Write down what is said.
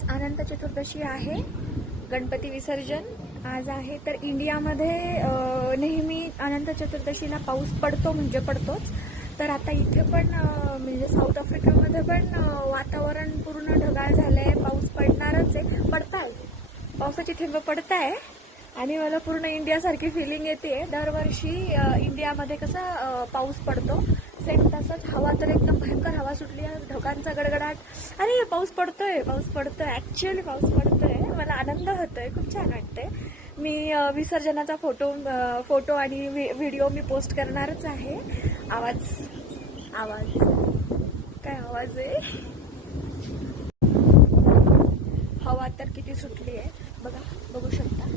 आज अनंत चतुर्दशी आहे, गणपती विसर्जन आज आहे। तर इंडियामध्ये नेहमी अनंत चतुर्दशीला पाऊस पडतो म्हणजे पडतोच। तर आता इथे पण म्हणजे साऊथ आफ्रिकेमध्ये पण वातावरण पूर्ण ढगाळ झालंय, पाऊस पडणारच आहे, पडताय, पावसाची थेंब पडताय आणि मला पूर्ण इंडियासारखी फिलिंग येते। दरवर्षी इंडियामध्ये कसा पाऊस पडतो सेम तसंच, हवा तर एकदम भयंकर हवा सुटली आहे, ढगांचा गडगडाट, अरे पाऊस पडतोय, पाऊस पडतोय, ऍक्च्युअली पाऊस पडतोय, मला आनंद होतोय, खूप छान वाटतंय। मी विसर्जनाचा फोटो आणि व्हिडिओ मी पोस्ट करणारच आहे। आवाज काय आवाज आहे, हवा तर किती सुटली आहे बघा, बघू शकता।